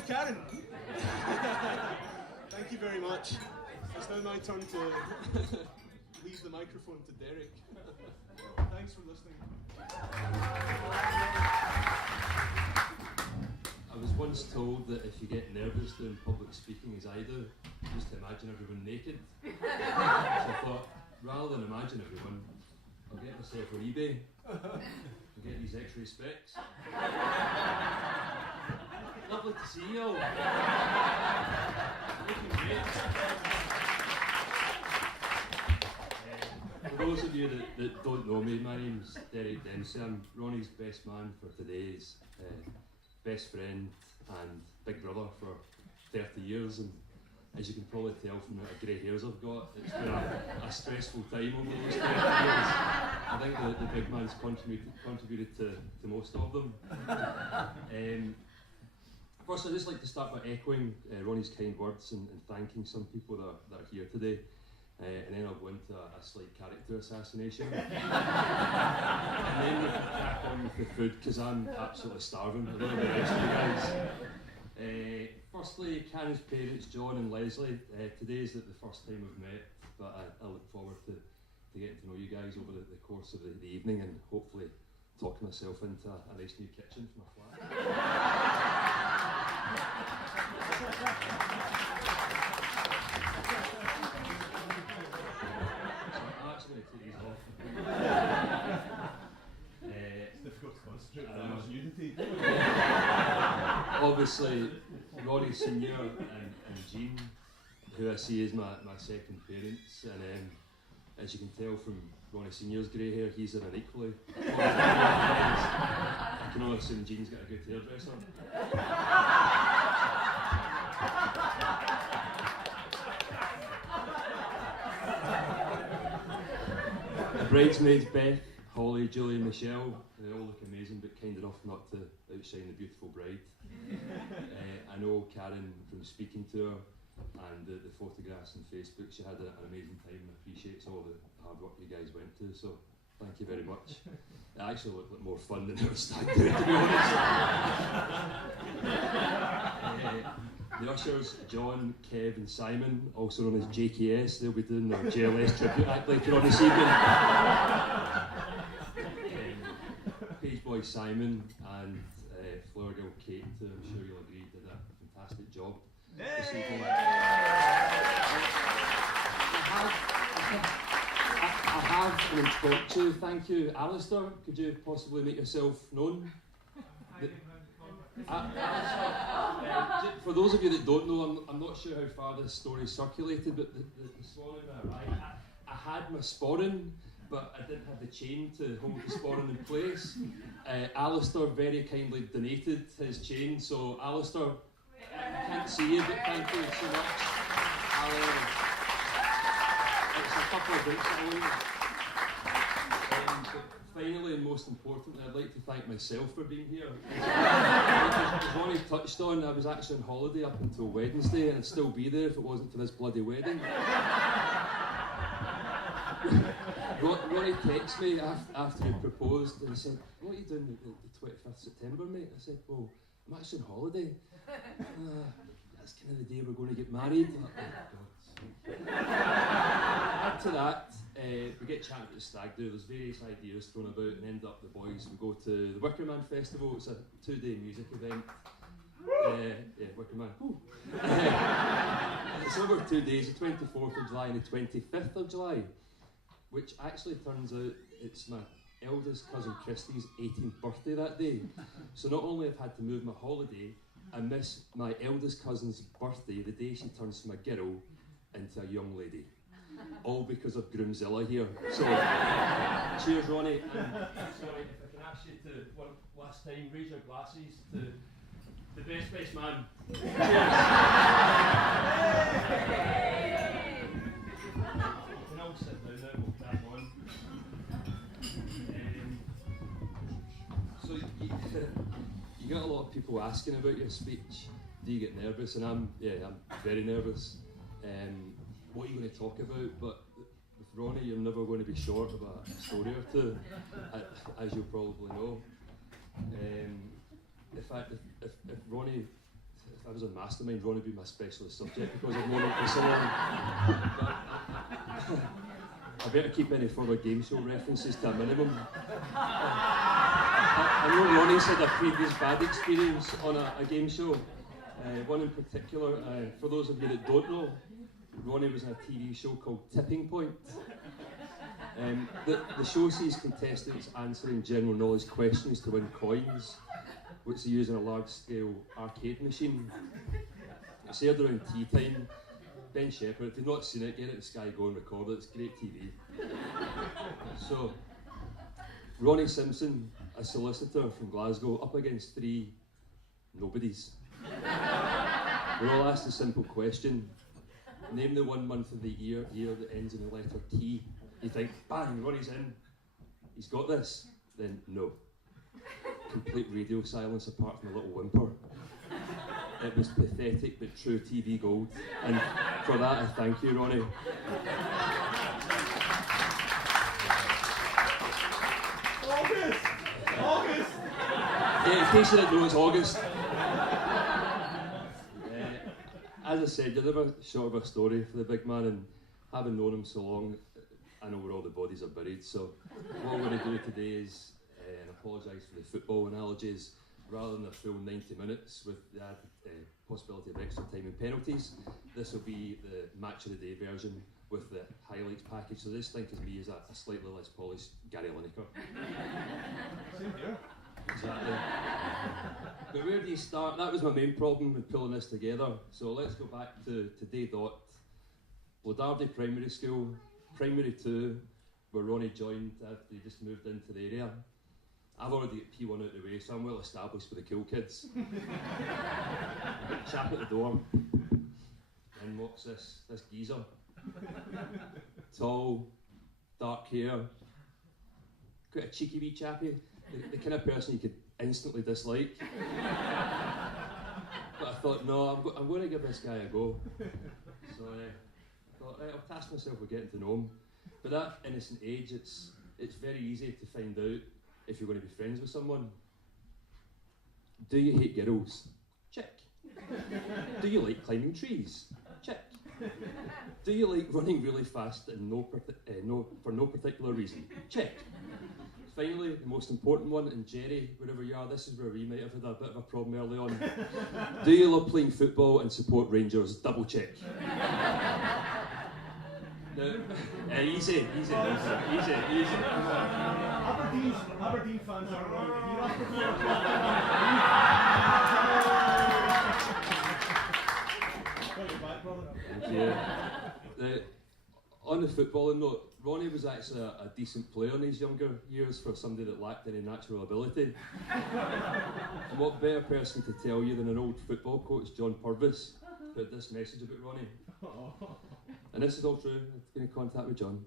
Clive Karen. Thank you very much. It's now my turn to leave the microphone to Derek. Thanks for listening. I was once told that if you get nervous doing public speaking as I do, just imagine everyone naked. So I thought, rather than imagine everyone, I'll get myself on eBay and get these X-ray specs. Lovely to see you all. Looking great. For those of you that don't know me, my name's Derek Dempsey. I'm Ronnie's best man for today's best friend and big brother for 30 years, and as you can probably tell from the grey hairs I've got, it's been a stressful time over those 30 years. I think the big man's contributed to most of them. First, I'd just like to start by echoing Ronnie's kind words and thanking some people that are here today. And then I'll go into a slight character assassination. And then we can crack on with the food, because I'm absolutely starving. I don't know about the rest of you guys. Firstly, Karen's parents, John and Leslie. Today is the first time we've met, but I look forward to getting to know you guys over the course of the evening, and hopefully talking myself into a nice new kitchen for my flat. I'm actually going to take these off. It's difficult to concentrate with that much nudity. Obviously, Ronnie Senior and Jean, who I see as my second parents, and as you can tell from Ronnie Senior's grey hair, he's in an equally. I can only assume Jean's got a good hairdresser. The bridesmaids, Beth, Holly, Julie and Michelle, they all look amazing, but kind enough not to outshine the beautiful bride. I know Karen from speaking to her and the photographs on Facebook. She had an amazing time and appreciates all the hard work you guys went to, so thank you very much. It actually looked like more fun than our stag do, to be honest. The ushers, John, Kev and Simon, also known as JKS, they'll be doing their JLS tribute act later on this evening. Page boy Simon and flower girl Kate, I'm sure you'll agree, did a fantastic job this evening. I have an impromptu. Thank you, Alistair. Could you possibly make yourself known? For those of you that don't know, I'm not sure how far this story circulated, but this morning I arrived, I had my sporran, but I didn't have the chain to hold the sporran in place. Alistair very kindly donated his chain, so Alistair, I can't see you, but thank you so much. It's a couple of drinks. Finally, and most importantly, I'd like to thank myself for being here. As Ronnie touched on, I was actually on holiday up until Wednesday, and I'd still be there if it wasn't for this bloody wedding. Ronnie texted me after he proposed, and he said, "What are you doing the 25th September, mate?" I said, "Well, I'm actually on holiday. That's kind of the day we're going to get married." Like, oh, God. Add to that, we get chatting about the stag do. There's various ideas thrown about, and end up the boys. We go to the Wicker Man Festival. It's a 2-day music event. Wicker Man. It's over 2 days, the 24th of July and the 25th of July, which actually turns out it's my eldest cousin Christie's 18th birthday that day. So not only have I had to move my holiday, I miss my eldest cousin's birthday, the day she turns from a girl into a young lady. All because of Groomzilla here. So, cheers, Ronnie. And sorry, if I can ask you to, one last time, raise your glasses to the best man. Cheers. You can all sit down now, we'll crack on. So, you get a lot of people asking about your speech. Do you get nervous? And I'm very nervous. What are you going to talk about? But with Ronnie, you're never going to be short of a story or two, as you'll probably know. In fact, if Ronnie if I was on Mastermind, Ronnie would be my specialist subject because I've known him for so long. I better keep any further game show references to a minimum. I know Ronnie's had a previous bad experience on a game show. One in particular, for those of you that don't know, Ronnie was in a TV show called Tipping Point. The show sees contestants answering general knowledge questions to win coins, which they use in a large-scale arcade machine. It's aired around tea time. Ben Shepherd, if you've not seen it, get it to Sky Go and record it, it's great TV. So, Ronnie Simpson, a solicitor from Glasgow, up against 3 nobodies. We're all asked a simple question. Name the 1 month of the year that ends in the letter T. You think, bang, Ronnie's in. He's got this. Then, no. Complete radio silence apart from a little whimper. It was pathetic but true TV gold. And for that, I thank you, Ronnie. August! Yeah, in case you didn't know, it's August. As I said, you're never short of a story for the big man, and having known him so long, I know where all the bodies are buried. So what we're going to do today is, and apologise for the football analogies, rather than a full 90 minutes with the added possibility of extra time and penalties, this will be the match of the day version with the highlights package. So this, think of me as a slightly less polished Gary Lineker. Same here. Exactly. But where do you start? That was my main problem with pulling this together. So let's go back to day dot. Blodardy Primary School, Primary 2, where Ronnie joined after he just moved into the area. I've already got P1 out of the way, so I'm well established with the cool kids. Chap at the door. And walks this geezer. Tall, dark hair, quite a cheeky wee chappy. The kind of person you could instantly dislike. But I thought, no, I'm going to give this guy a go. So I thought, right, I'll task myself with getting to know him. But at that innocent age, it's very easy to find out if you're going to be friends with someone. Do you hate girls? Check. Do you like climbing trees? Check. Do you like running really fast and for no particular reason? Check. Finally, the most important one, and Jerry, wherever you are, this is where we might have had a bit of a problem early on. Do you love playing football and support Rangers? Double check. Now, easy. Aberdeen fans are around to hear us before. Got your back, brother. Yeah. On the footballing note, Ronnie was actually a decent player in his younger years for somebody that lacked any natural ability. And what better person to tell you than an old football coach, John Purvis, who had this message about Ronnie. And this is all true. I've been in contact with John.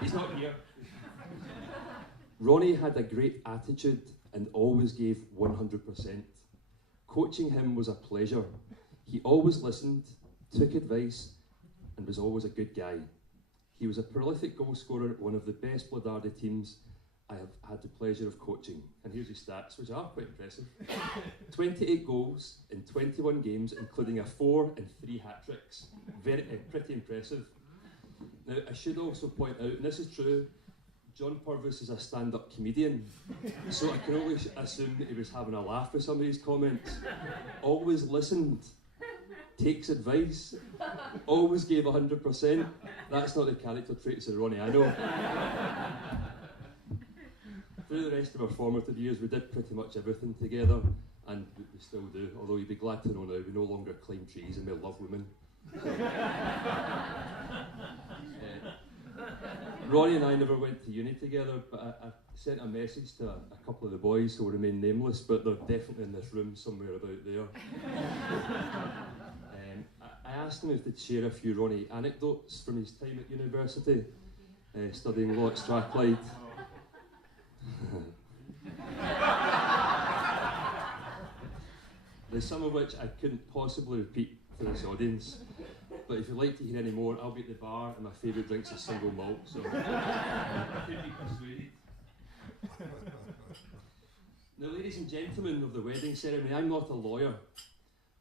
He's not here. Ronnie had a great attitude and always gave 100%. Coaching him was a pleasure. He always listened, took advice, and was always a good guy. He was a prolific goal scorer at one of the best Blodardy teams I have had the pleasure of coaching. And here's his stats, which are quite impressive. 28 goals in 21 games, including a 4 and 3 hat-tricks. Pretty impressive. Now, I should also point out, and this is true, John Purvis is a stand-up comedian, so I can only assume that he was having a laugh with some of his comments. Always listened, takes advice, always gave 100%. That's not the character traits of Ronnie, I know. Through the rest of our formative years, we did pretty much everything together, and we still do, although you'd be glad to know now we no longer climb trees and we love women. Ronnie and I never went to uni together, but I sent a message to a couple of the boys who will remain nameless, but they're definitely in this room somewhere about there. I asked him if they'd share a few Ronnie anecdotes from his time at university, studying law at Strathclyde. There's some of which I couldn't possibly repeat to this audience, but if you'd like to hear any more, I'll be at the bar and my favourite drink's a single malt, so I could be persuaded. Now, ladies and gentlemen of the wedding ceremony, I'm not a lawyer,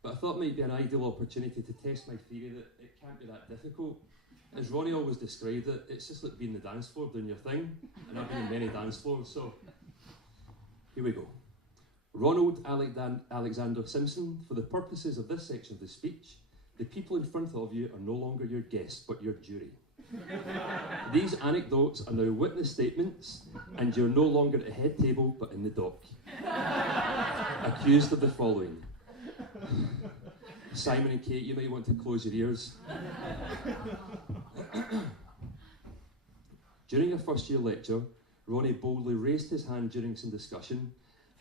but I thought it might be an ideal opportunity to test my theory that it can't be that difficult. As Ronnie always described it, it's just like being on the dance floor doing your thing, and I've been in many dance floors, so here we go. Ronald Alexander Simpson, for the purposes of this section of the speech, the people in front of you are no longer your guests, but your jury. These anecdotes are now witness statements, and you're no longer at a head table, but in the dock. Accused of the following. Simon and Kate, you may want to close your ears. During a first year lecture, Ronnie boldly raised his hand during some discussion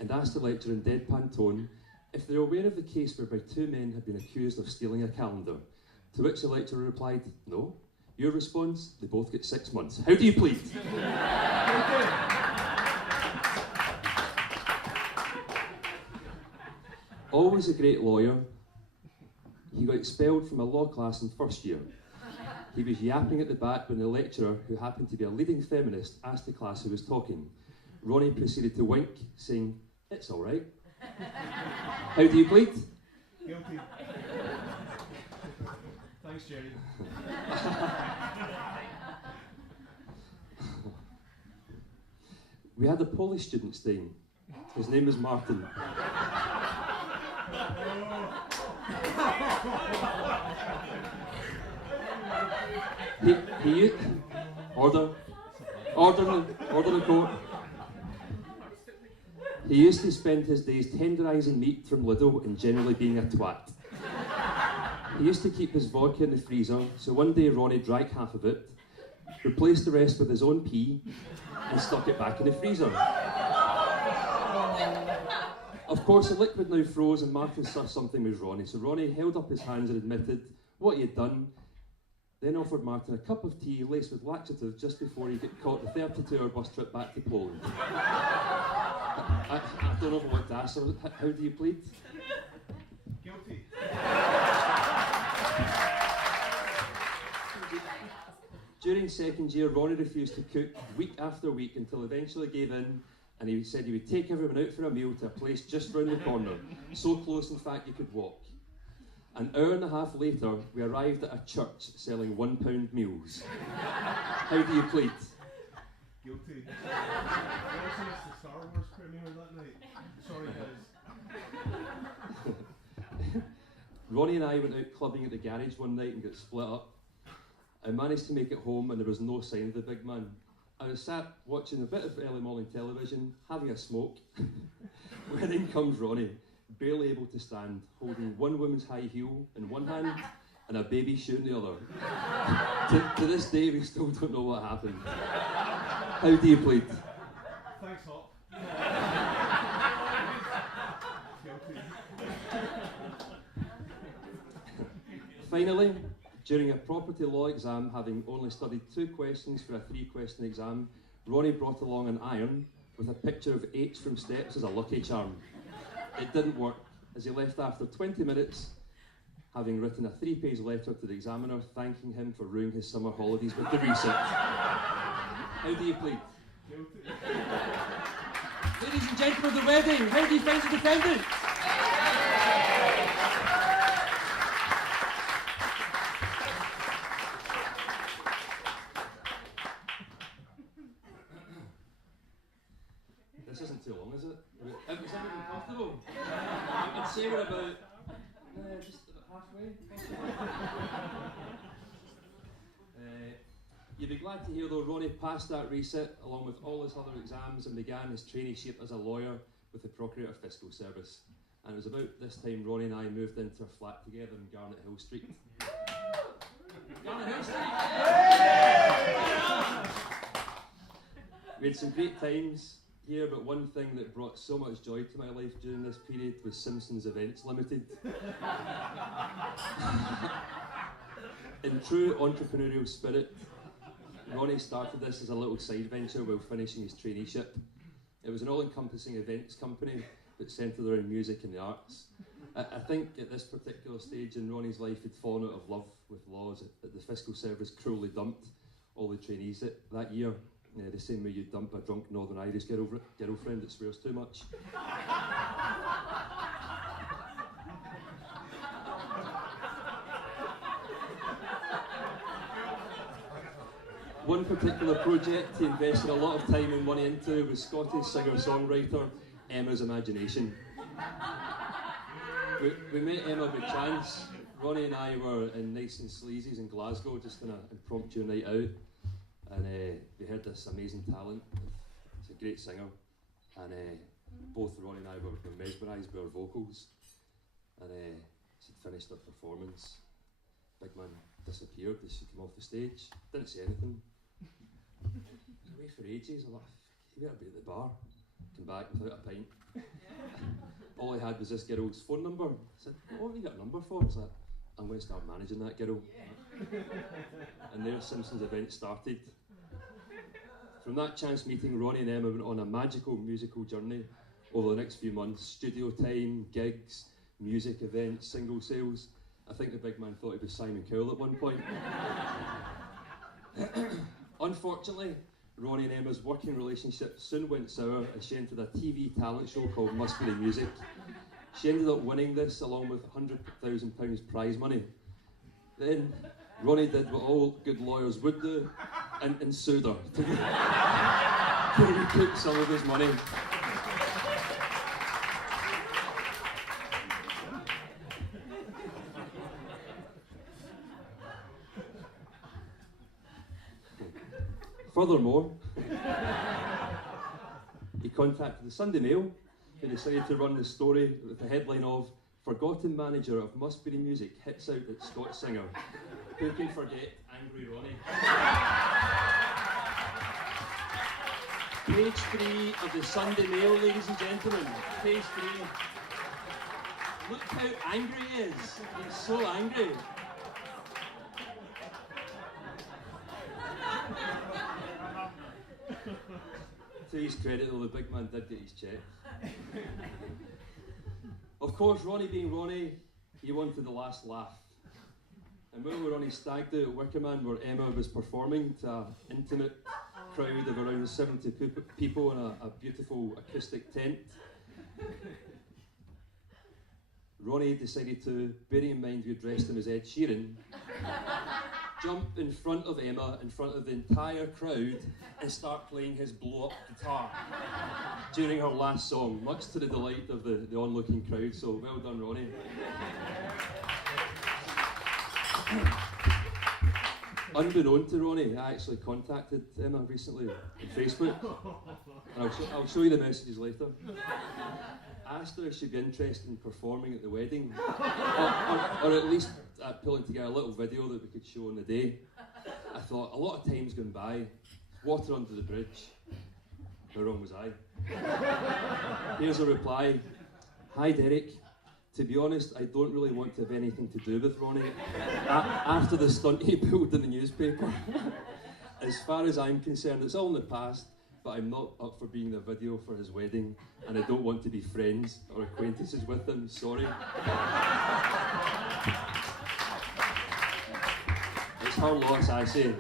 and asked the lecturer in deadpan tone if they were aware of the case whereby two men had been accused of stealing a calendar, to which the lecturer replied, no. Your response, they both get 6 months. How do you plead? Always a great lawyer, he got expelled from a law class in first year. He was yapping at the back when the lecturer, who happened to be a leading feminist, asked the class who was talking. Ronnie proceeded to wink, saying, it's all right. How do you plead? Guilty. Thanks, Jerry. We had a Polish student staying. His name was Martin. Order in court. He used to spend his days tenderising meat from Lidl and generally being a twat. He used to keep his vodka in the freezer, so one day Ronnie drank half of it, replaced the rest with his own pee, and stuck it back in the freezer. Of course, the liquid now froze and Martin saw something was Ronnie, so Ronnie held up his hands and admitted what he had done, then offered Martin a cup of tea laced with laxative just before he got caught the 32-hour bus trip back to Poland. I don't know if I want to ask, so how do you plead? Guilty. During second year, Ronnie refused to cook week after week until eventually gave in, and he said he would take everyone out for a meal to a place just round the corner, so close in fact you could walk. An hour and a half later, we arrived at a church selling £1 meals. How do you plead? Guilty. I also missed the Star Wars premiere that night. Sorry, guys. Ronnie and I went out clubbing at the garage one night and got split up. I managed to make it home and there was no sign of the big man. I was sat watching a bit of early morning television, having a smoke, when in comes Ronnie, barely able to stand, holding one woman's high heel in one hand and a baby shoe in the other. To this day, we still don't know what happened. How do you plead? Thanks, Hop. Guilty. Finally, during a property law exam, having only studied 2 questions for a 3-question exam, Ronnie brought along an iron with a picture of H from Steps as a lucky charm. It didn't work, as he left after 20 minutes, having written a 3-page letter to the examiner thanking him for ruining his summer holidays with the research. How do you plead? Guilty. Ladies and gentlemen, the wedding, how do you find the defendant? This isn't too long, is it? Is everyone comfortable? I'd say we're about just about halfway. You'd be glad to hear though Ronnie passed that reset along with all his other exams and began his traineeship as a lawyer with the Procurator Fiscal Service. And it was about this time Ronnie and I moved into a flat together in Garnet Hill Street. Garnet Hill Street! We had some great times here, but one thing that brought so much joy to my life during this period was Simpsons Events Limited. In true entrepreneurial spirit, Ronnie started this as a little side venture while finishing his traineeship. It was an all-encompassing events company that centred around music and the arts. I think at this particular stage in Ronnie's life he'd fallen out of love with laws that the Fiscal Service cruelly dumped all the trainees that year. The same way you dump a drunk Northern Irish girlfriend that swears too much. One particular project he invested a lot of time and money into was Scottish singer-songwriter Emma's Imagination. We met Emma by chance. Ronnie and I were in Nice and Sleazy's in Glasgow, just on an impromptu night out, and we heard this amazing talent. It's a great singer, and both Ronnie and I were mesmerised by her vocals, and she'd finished her performance. Big man disappeared as she came off the stage, didn't say anything. Was away for ages. I thought, he better be at the bar. Came back without a pint. All I had was this girl's phone number. I said, what have you got a number for? I was like, I'm going to start managing that girl. And there Simpsons Event started. From that chance meeting, Ronnie and Emma went on a magical musical journey over the next few months. Studio time, gigs, music events, single sales. I think the big man thought he was Simon Cowell at one point. Unfortunately, Ronnie and Emma's working relationship soon went sour as she entered a TV talent show called Must Be The Music. She ended up winning this along with £100,000 prize money. Then Ronnie did what all good lawyers would do and sued her to recoup some of his money. Furthermore, he contacted the Sunday Mail, who decided to run the story with the headline of "Forgotten Manager of Must Be The Music Hits Out at Scots Singer." Who can forget Angry Ronnie? Page 3 of the Sunday Mail, ladies and gentlemen. Page 3. Look how angry he is. He's so angry. To his credit though, the big man did get his check. Of course, Ronnie being Ronnie, he wanted the last laugh. And while we were on his stag do at Wickerman, where Emma was performing to an intimate crowd of around 70 people in a beautiful acoustic tent, Ronnie decided to, bearing in mind we had dressed him as Ed Sheeran, jump in front of Emma, in front of the entire crowd, and start playing his blow-up guitar during her last song, much to the delight of the onlooking crowd. So well done, Ronnie. Unbeknown to Ronnie, I actually contacted Emma recently on Facebook, and I'll show you the messages later. I asked her if she'd be interested in performing at the wedding, or at least pulling together a little video that we could show on the day. I thought, a lot of time's gone by, water under the bridge. How wrong was I? Here's a reply. Hi Derek, to be honest, I don't really want to have anything to do with Ronnie after the stunt he pulled in the newspaper. As far as I'm concerned, it's all in the past, but I'm not up for being the video for his wedding, and I don't want to be friends or acquaintances with him, sorry. It's her loss, I say.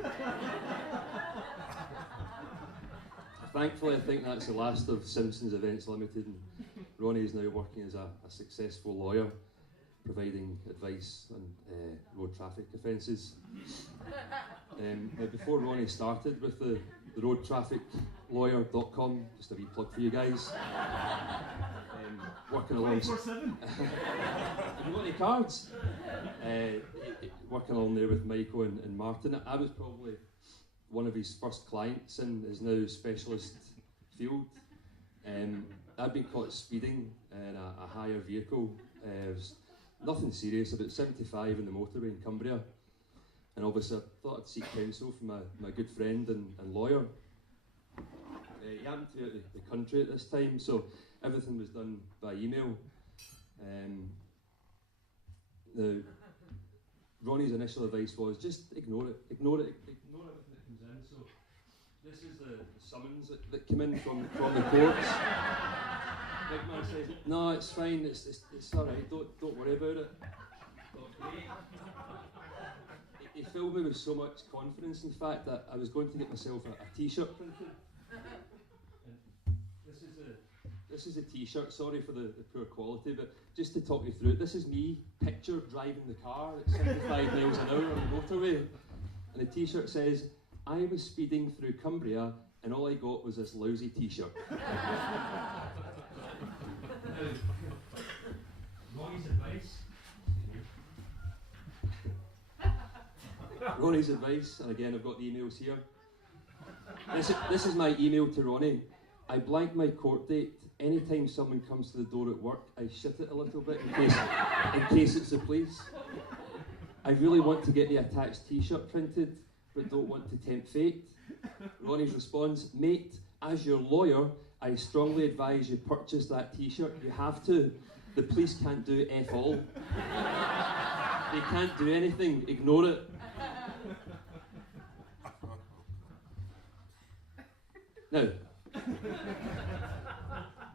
Thankfully, I think that's the last of Simpsons Events Limited, and Ronnie is now working as a successful lawyer, providing advice on road traffic offences. Now, before Ronnie started with the roadtrafficlawyer.com, just a wee plug for you guys. Working along. Have you got any cards? Working along there with Michael and Martin. I was probably one of his first clients in his now specialist field. I'd been caught speeding in a hire vehicle. It was nothing serious, about 75 in the motorway in Cumbria. And obviously I thought I'd seek counsel from my good friend and lawyer. He happened to be out of the country at this time, so everything was done by email. Ronnie's initial advice was just ignore it, ignore everything that comes in. So this is the summons that came in from the courts. Big man says, no, it's fine, it's all right, don't worry about it. He filled me with so much confidence, in fact, that I was going to get myself a t-shirt printed. This is a t-shirt, sorry for the poor quality, but just to talk you through it, this is me, picture driving the car at 75 miles an hour on the motorway. And the t-shirt says, I was speeding through Cumbria and all I got was this lousy t-shirt. Ronnie's advice. Ronnie's advice, and again I've got the emails here. This is my email to Ronnie. I blank my court date. Anytime someone comes to the door at work, I shit it a little bit in case it's the police. I really want to get the attached t-shirt printed, but don't want to tempt fate. Ronnie's response, mate, as your lawyer, I strongly advise you purchase that t-shirt. You have to. The police can't do F all. They can't do anything. Ignore it. Now,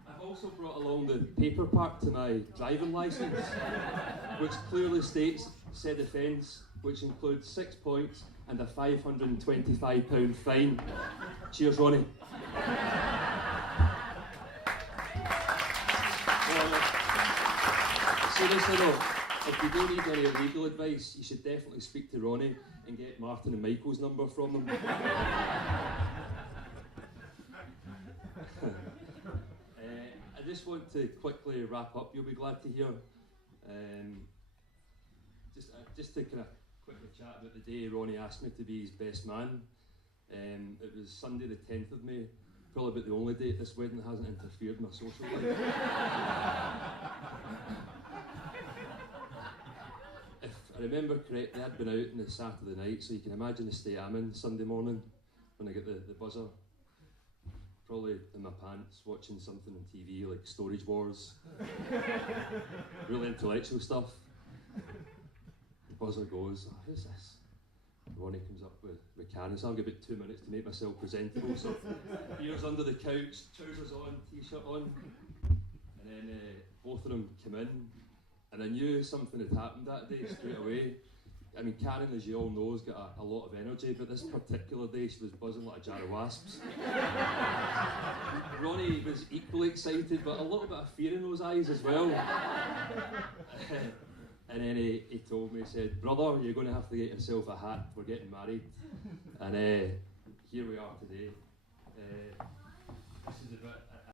I've also brought along the paper part to my driving licence, which clearly states said offence, which includes 6 points and a £525 fine. Cheers, Ronnie. Seriously though, if you do need any legal advice, you should definitely speak to Ronnie and get Martin and Michael's number from them. I just want to quickly wrap up, you'll be glad to hear. Just to kind of quickly chat about the day Ronnie asked me to be his best man. It was Sunday the 10th of May, probably about the only date this wedding hasn't interfered in my social life. If I remember correctly, I'd been out on the Saturday night, so you can imagine the state I'm in Sunday morning when I get the buzzer. Probably in my pants, watching something on TV like Storage Wars. Really intellectual stuff. The buzzer goes, oh, who's this? Ronnie comes up with cannons. I've got about 2 minutes to make myself presentable. So ears under the couch, trousers on, t-shirt on. And then both of them come in. And I knew something had happened that day straight away. I mean, Karen, as you all know, has got a lot of energy, but this particular day she was buzzing like a jar of wasps. Ronnie was equally excited, but a little bit of fear in those eyes as well. And then he told me, he said, brother, you're going to have to get yourself a hat, we're getting married. And here we are today. This is a bit